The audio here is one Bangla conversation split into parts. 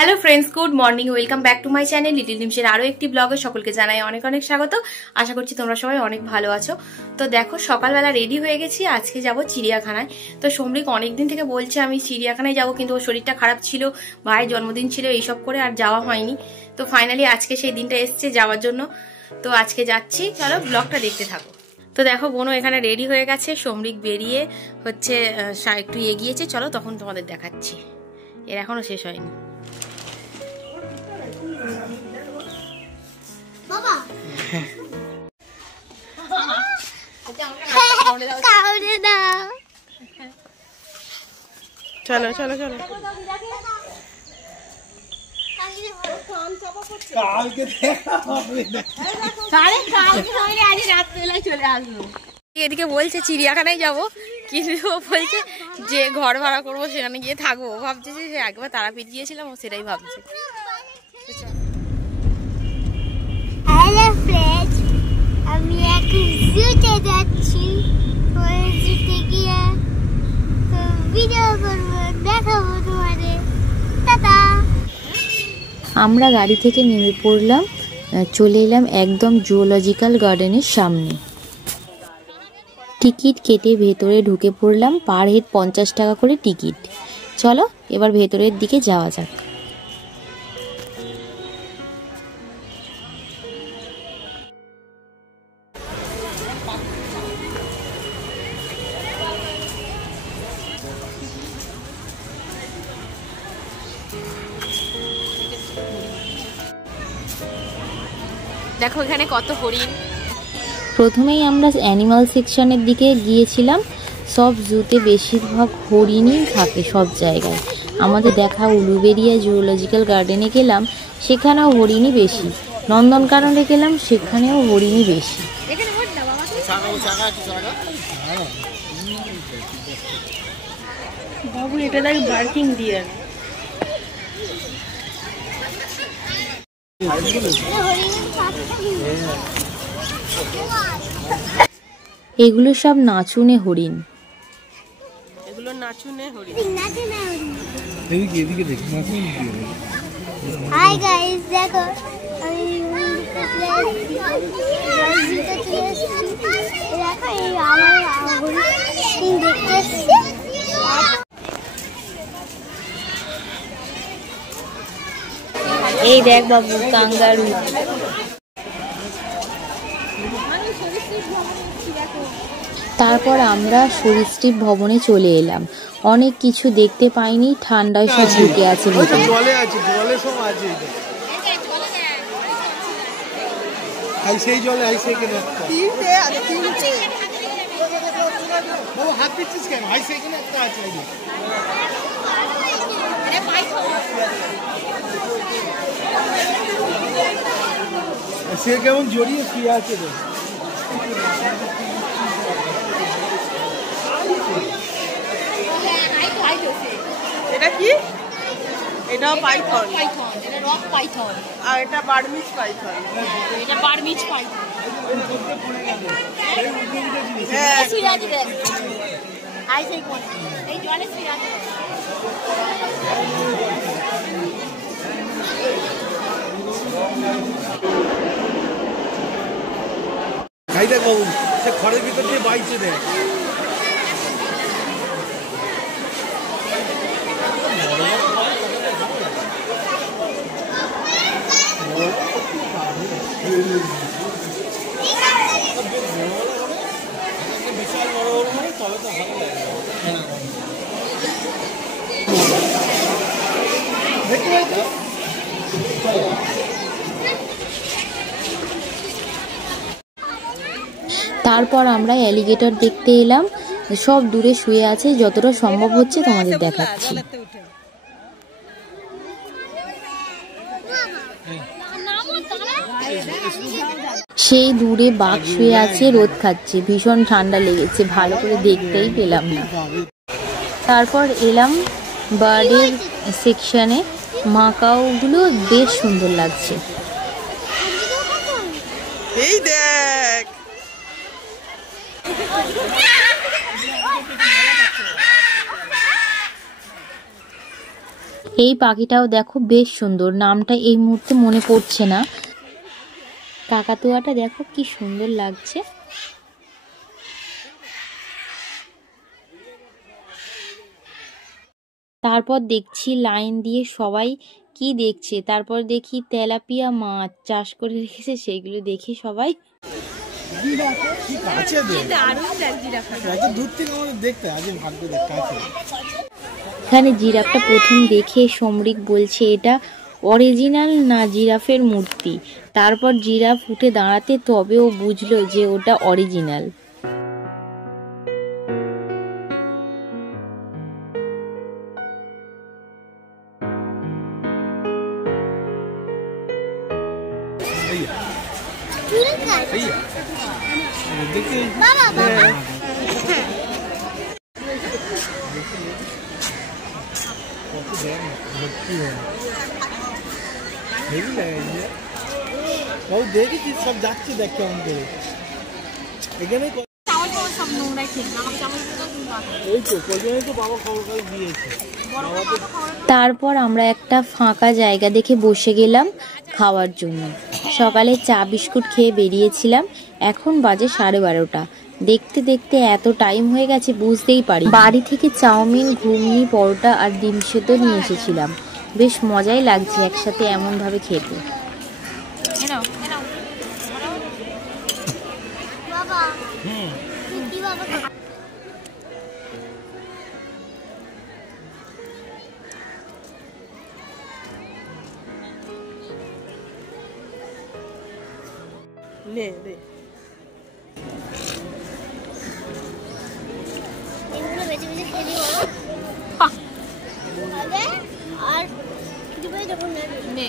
Hello friends, good morning. Welcome back to my channel little ডিমসের আরও একটি ব্লগে সকলকে জানাই অনেক অনেক স্বাগত। আশা করছি তোমরা সবাই অনেক ভালো আছো। তো দেখো, সকালবেলা রেডি হয়ে গেছি, আজকে যাব চিড়িয়াখানায়। তো সমরিক অনেকদিন থেকে বলছে আমি চিড়িয়াখানায় যাব, কিন্তু ওর শরীরটা খারাপ ছিল, ভাইয়ের জন্মদিন ছিল, এইসব করে আর যাওয়া হয়নি। তো ফাইনালি আজকে সেই দিনটা এসছে যাওয়ার জন্য। তো আজকে যাচ্ছি, চলো ব্লগটা দেখতে থাকো। তো দেখো, বোনও এখানে রেডি হয়ে গেছে, সমরিক বেরিয়ে হচ্ছে একটু এগিয়েছে, চলো তখন তোমাদের দেখাচ্ছি। এর এখনো শেষ হয়নি। চলো চলো চলো, এদিকে বলছে চিড়িয়াখানায় যাব, কিন্তু বলছে যে ঘর ভাড়া করবো সেখানে গিয়ে থাকবো। ভাবছে যে একবার তারাপীঠ গিয়েছিলাম, ও সেটাই ভাবছে। আমি এখন জুতে যাচ্ছি, জুতে গিয়ে ভিডিও করবো, দেখাবো তোমাদের। টাটা। আমরা গাড়ি থেকে নেমে পড়লাম, চলে এলাম একদম জুওলজিক্যাল গার্ডেনের সামনে। টিকিট কেটে ভেতরে ঢুকে পড়লাম। পার হেড 50 টাকা করে টিকিট। চলো এবার ভেতরের দিকে যাওয়া যাক। দেখো এখানে কত হরিণ। প্রথমেই আমরা অ্যানিমাল সেকশনের দিকে গিয়েছিলাম। সব জুতে বেশিরভাগ হরিণই থাকে সব জায়গায়। আমাদের দেখা উলুবেড়িয়া জুওলজিক্যাল গার্ডেনে গেলাম, সেখানেও হরিণই বেশি। নন্দনকাননে গেলাম, সেখানেও হরিণই বেশি। বাবু এটা দেখ, বার্কিং ডিয়ার। এগুলো সব নাচুনে হরিণ। এগুলো নাচুনে হরিণ। হাই গাইস, দেখো আমি দেখতে এসেছি। এই দেখ বাবু, কাঙ্গারু। তারপর আমরা সরীসৃপ ভবনে চলে এলাম। অনেক কিছু দেখতে পাইনি, ঠান্ডায় সব ঢুকে আছে ভেতরে। সে কেমন জড়িয়ে শুয়ে আছে। এটা কি? এটা পাইথন, এটা রক পাইথন, আর এটা বার্মিজ পাইথন। এটা বার্মিজ পাইথন। হ্যাঁ, সিরাজি দেখ, আই সেই কোন এই জলে সিরাজি। খাই দেখ বাবু, সে ঘরের ভিতর দিয়ে বাইছে দেখ। বিশাল বড় বড় মানে তবে তো ভালো লাগে। দেখতে পাচ্ছি। তারপর আমরা অ্যালিগেটর দেখতে এলাম। সব দূরে শুয়ে আছে, যতটা সম্ভব হচ্ছে তোমাদের দেখাচ্ছি। সেই দূরে বাঘ শুয়ে আছে, রোদ খাচ্ছে, ভীষণ ঠান্ডা লেগেছে, ভালো করে দেখতেই পেলাম না। তারপর এলাম বার্ডের সেকশনে। মাকাওগুলো বেশ সুন্দর লাগছে। এই দেখ, এই পাখিটাও দেখো বেশ সুন্দর, নামটা এই মুহূর্তে মনে পড়ছে না। কাকাতুয়াটা দেখো কি সুন্দর লাগছে। তারপর দেখছি লাইন দিয়ে সবাই কি দেখছে, তারপর দেখি তেলাপিয়া মাছ চাষ করে রেখেছে, সেগুলো দেখি সবাই। এখানে জিরাফটা প্রথম দেখে সমরিক বলছে এটা অরিজিনাল না জিরাফের মূর্তি। তারপর জিরাফ উঠে দাঁড়াতে তবেও বুঝলো যে ওটা অরিজিনাল। দেখেছি সব যাচ্ছে দেখ কেমন করে এখানে তারপর আমরা একটা ফাঁকা জায়গা দেখে বসে গেলাম খাওয়ার জন্য। সকালে চা বিস্কুট খেয়ে বেরিয়েছিলাম, এখন বাজে 12:30। দেখতে দেখতে এত টাইম হয়ে গেছে বুঝতেই পারি। বাড়ি থেকে চাউমিন, ঘুগনি, পরোটা আর ডিম সেদ্ধ নিয়ে এসেছিলাম। বেশ মজাই লাগছে একসাথে এমন ভাবে খেতে। নে দে এগুলো বেঁচে বেঁচে খেলি আর যখন নে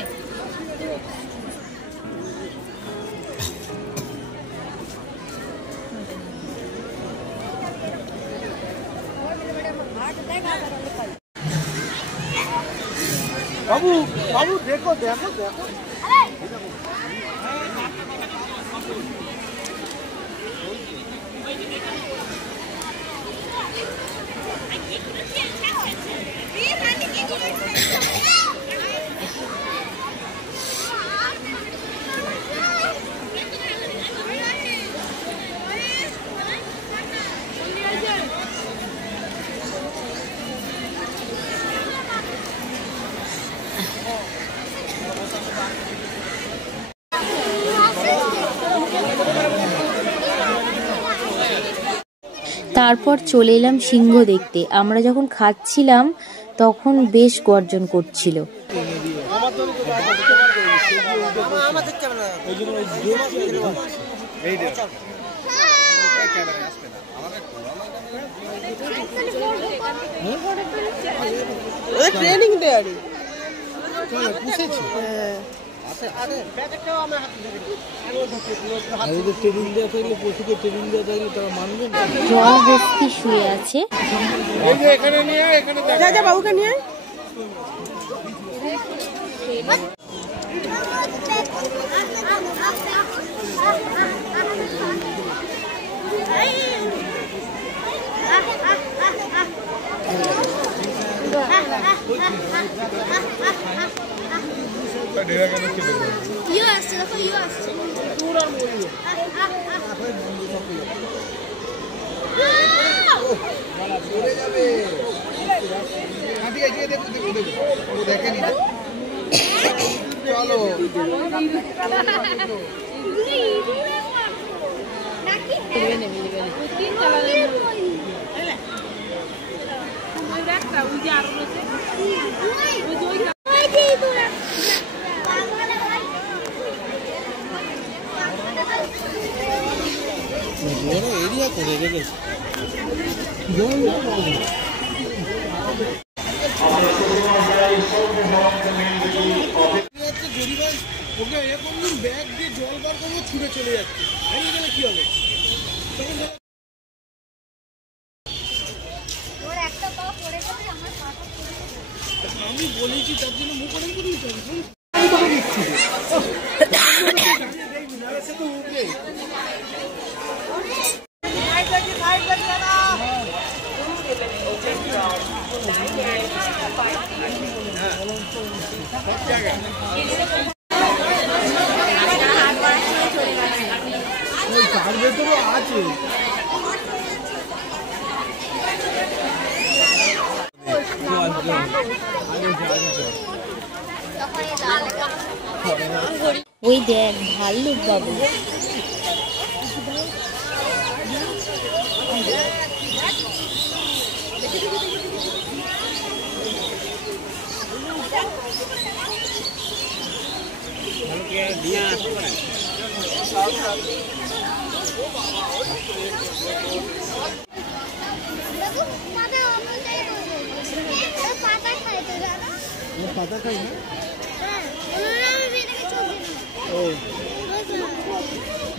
বাবু বাবু দেখো দেখো দেখো তারপর চলে এলাম সিংহ দেখতে। আমরা যখন খাচ্ছিলাম তখন বেশ গর্জন করছিল। ট্রেনিং দেয় জলহস্তি শুয়ে আছে। বাবুকে নিয়ে ইউ আসছে, দেখো ইউ আসছে। এরিয়া করে রেখেছে ওকে এরকম ব্যাগ দিয়ে জল বার করবো ছুটে চলে যাচ্ছে, হারিয়ে গেলে কি হবে? আমি বলেছি তার জন্য মুখ অনেক করে দিতে হবে। তার ভেতরও আছে। ওই দেখ ভাল্লুক বাবু। পাতা খাই না?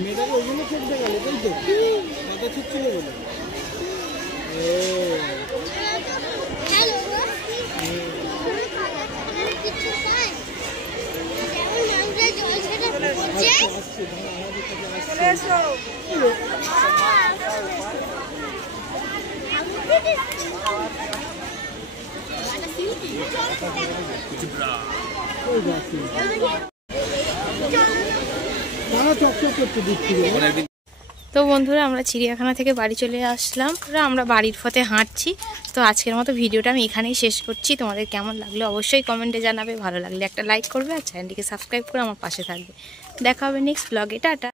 মেয়েটাকে ওই জন্য খেলতে গেলে তাই তো? পাতা ছুটছিল বলে। তো বন্ধুরা আমরা চিড়িয়াখানা থেকে বাড়ি চলে আসলাম, আমরা বাড়ির পথে হাঁটছি। তো আজকের মতো ভিডিওটা আমি এখানেই শেষ করছি। তোমাদের কেমন লাগলো অবশ্যই কমেন্টে জানাবে, ভালো লাগলে একটা লাইক করবে আর চ্যানেলটিকে সাবস্ক্রাইব করে আমার পাশে থাকবে। দেখা হবে নেক্সট ব্লগে, টাটা।